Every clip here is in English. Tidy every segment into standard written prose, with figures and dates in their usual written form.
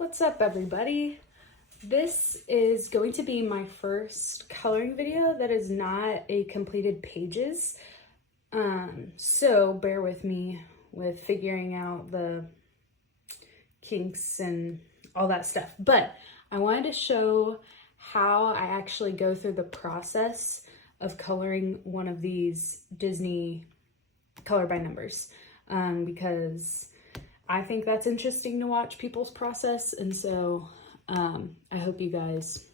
What's up, everybody? This is going to be my first coloring video that is not a completed pages. So bear with me with figuring out the kinks and all that stuff. But I wanted to show how I actually go through the process of coloring one of these Disney color by numbers, because I think that's interesting to watch people's process, and so I hope you guys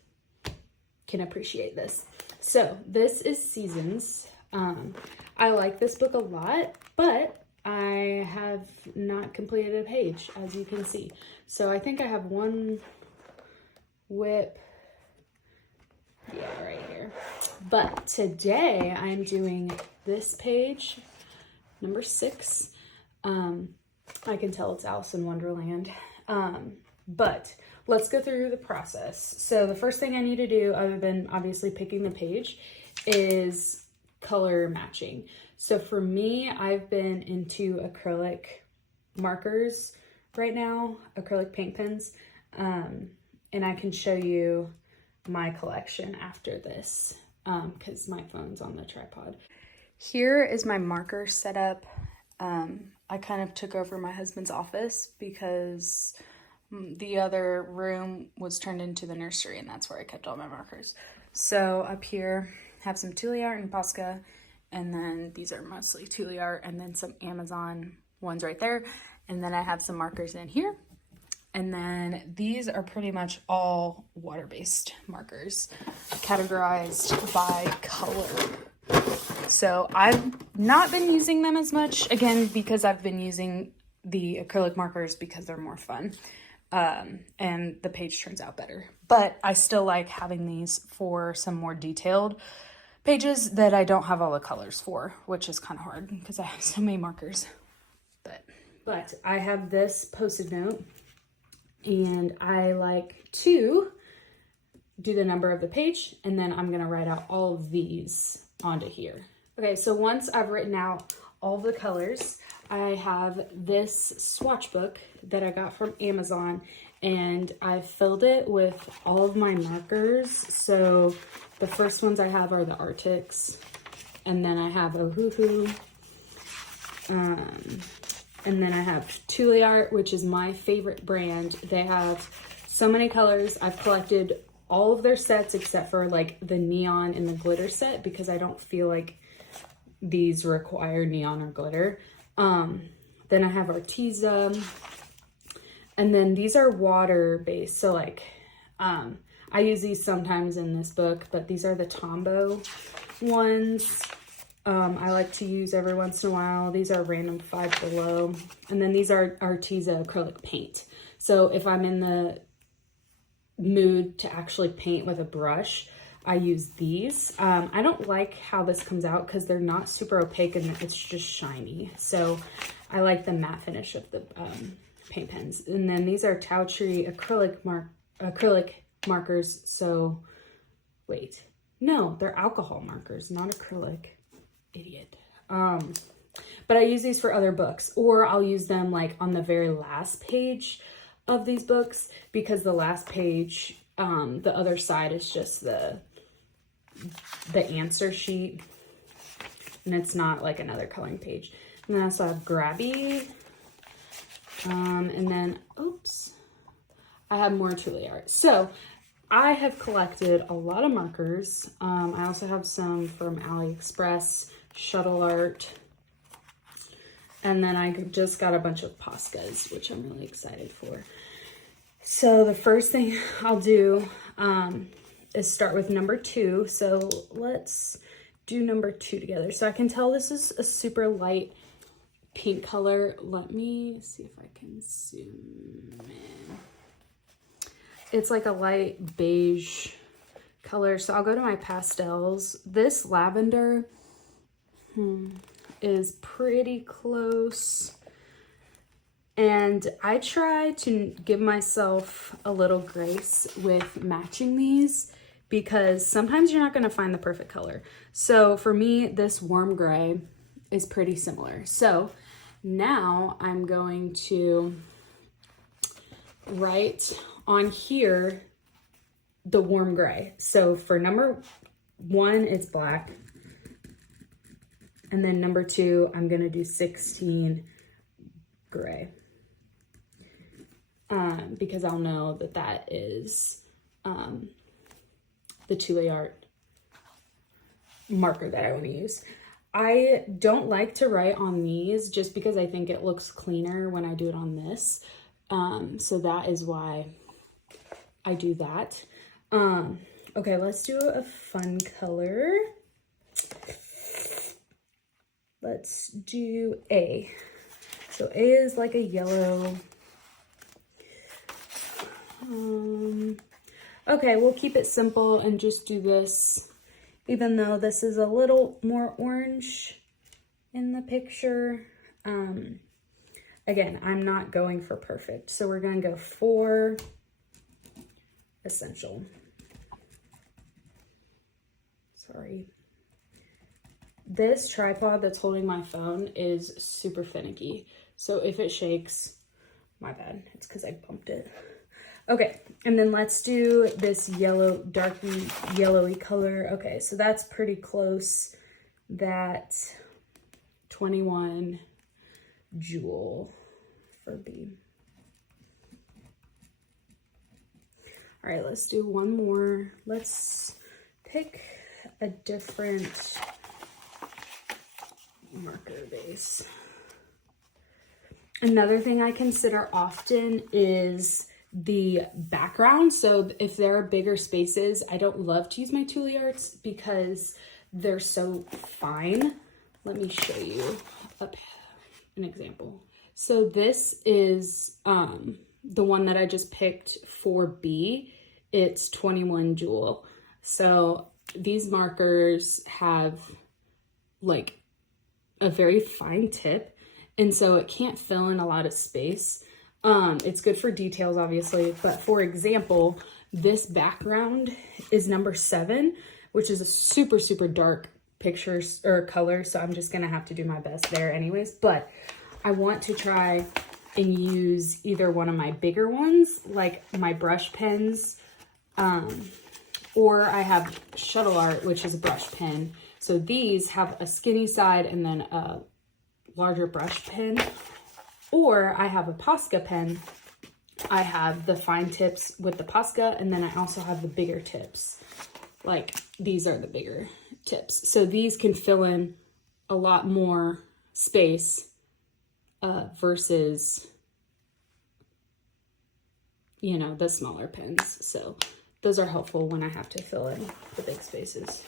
can appreciate this. So this is Seasons. I like this book a lot, but I have not completed a page, as you can see. So I think I have one whip, yeah, right here. But today I'm doing this page, number 6. I can tell it's Alice in Wonderland. But let's go through the process. So the first thing I need to do, other than obviously picking the page, is color matching. So for me, I've been into acrylic markers right now, acrylic paint pens, and I can show you my collection after this, because my phone's on the tripod. Here is my marker setup. I kind of took over my husband's office because the other room was turned into the nursery, and that's where I kept all my markers. So up here, have some Tule art and Posca, and then these are mostly Tule art, and then some Amazon ones right there. And then I have some markers in here. And then these are pretty much all water-based markers, categorized by color. So I've not been using them as much, again, because I've been using the acrylic markers because they're more fun, and the page turns out better. But I still like having these for some more detailed pages that I don't have all the colors for, which is kind of hard because I have so many markers. But I have this Post-it note, and I like to do the number of the page, and then I'm gonna write out all of these onto here. Okay, so once I've written out all the colors, I have this swatch book that I got from Amazon, and I filled it with all of my markers. So the first ones I have are the Arctics, and then I have Ohuhu, and then I have Tule Art, which is my favorite brand. They have so many colors. I've collected all of their sets except for like the neon and the glitter set, because I don't feel like these require neon or glitter. Then I have Arteza, and then these are water based. So like, I use these sometimes in this book, but these are the Tombow ones. I like to use every once in a while. These are random Five Below, and then these are Arteza acrylic paint. So if I'm in the mood to actually paint with a brush, I use these. I don't like how this comes out because they're not super opaque and it's just shiny. So I like the matte finish of the paint pens. And then these are Tao Tree acrylic markers. So wait, no, they're alcohol markers, not acrylic. Idiot. But I use these for other books, or I'll use them like on the very last page of these books, because the last page, the other side is just the answer sheet, and it's not like another coloring page. And then I also have Grabby, and then oops, I have more Tule art. So I have collected a lot of markers. I also have some from AliExpress, Shuttle Art, and then I just got a bunch of Poscas, which I'm really excited for. So the first thing I'll do is start with number 2. So let's do number 2 together. So I can tell this is a super light pink color. Let me see if I can zoom in. It's like a light beige color. So I'll go to my pastels. This lavender is pretty close. And I try to give myself a little grace with matching these, because sometimes you're not going to find the perfect color. So for me, this warm gray is pretty similar. So now I'm going to right on here the warm gray. So for number 1, it's black. And then number 2, I'm gonna do 16 gray. Because I'll know that that is the Tule Art marker that I want to use. I don't like to write on these just because I think it looks cleaner when I do it on this. So that is why I do that. Okay, let's do a fun color. Let's do A. So A is like a yellow. Okay, we'll keep it simple and just do this, even though this is a little more orange in the picture. Again, I'm not going for perfect, so we're gonna go for essential. Sorry. This tripod that's holding my phone is super finicky, so if it shakes, my bad, it's because I bumped it. Okay, and then let's do this yellow, darky yellowy color. Okay, so that's pretty close. That 21 jewel for B. All right, let's do one more. Let's pick a different marker base. Another thing I consider often is the background. So if there are bigger spaces, I don't love to use my Tule Arts because they're so fine. Let me show you an example. So this is the one that I just picked for B. It's 21 jewel. So these markers have like a very fine tip, and so it can't fill in a lot of space. It's good for details, obviously, but for example, this background is number 7, which is a super, super dark picture or color, so I'm just gonna have to do my best there anyways, but I want to try and use either one of my bigger ones, like my brush pens, or I have Shuttle Art, which is a brush pen. So these have a skinny side and then a larger brush pen. Or I have a Posca pen. I have the fine tips with the Posca, and then I also have the bigger tips. Like, these are the bigger tips. So these can fill in a lot more space versus, you know, the smaller pens. So those are helpful when I have to fill in the big spaces.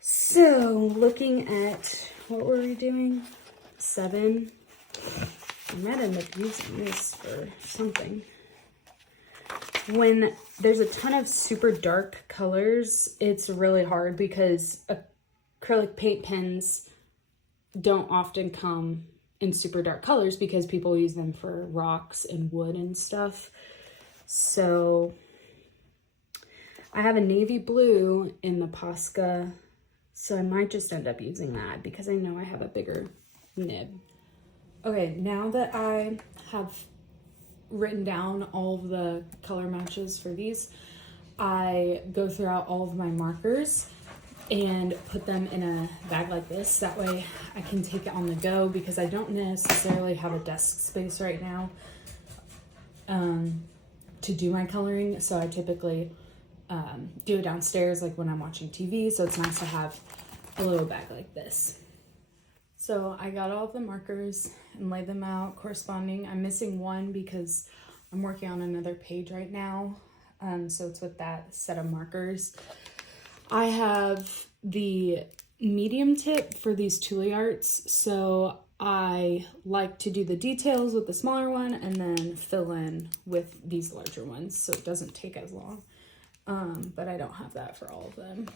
So looking at, what were we doing? 7. I might end up using this for something. When there's a ton of super dark colors, it's really hard because acrylic paint pens don't often come in super dark colors because people use them for rocks and wood and stuff. So I have a navy blue in the Posca, so I might just end up using that because I know I have a bigger nib. Okay, now that I have written down all of the color matches for these, I go throughout all of my markers and put them in a bag like this. That way I can take it on the go because I don't necessarily have a desk space right now to do my coloring. So I typically do it downstairs, like when I'm watching TV. So it's nice to have a little bag like this. So I got all of the markers and laid them out corresponding. I'm missing one because I'm working on another page right now. So it's with that set of markers. I have the medium tip for these Tule Arts. So I like to do the details with the smaller one and then fill in with these larger ones so it doesn't take as long. But I don't have that for all of them.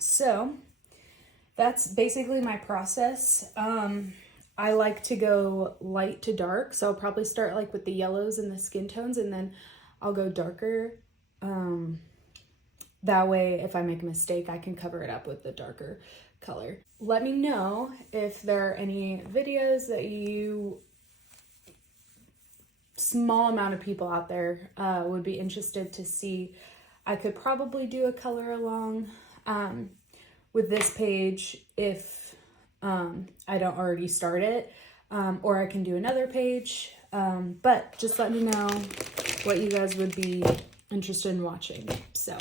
So that's basically my process. I like to go light to dark, so I'll probably start like with the yellows and the skin tones, and then I'll go darker. That way, if I make a mistake, I can cover it up with the darker color. Let me know if there are any videos that you small amount of people out there would be interested to see. I could probably do a color along with this page if I don't already start it, or I can do another page, but just let me know what you guys would be interested in watching. So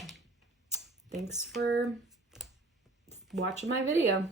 thanks for watching my video.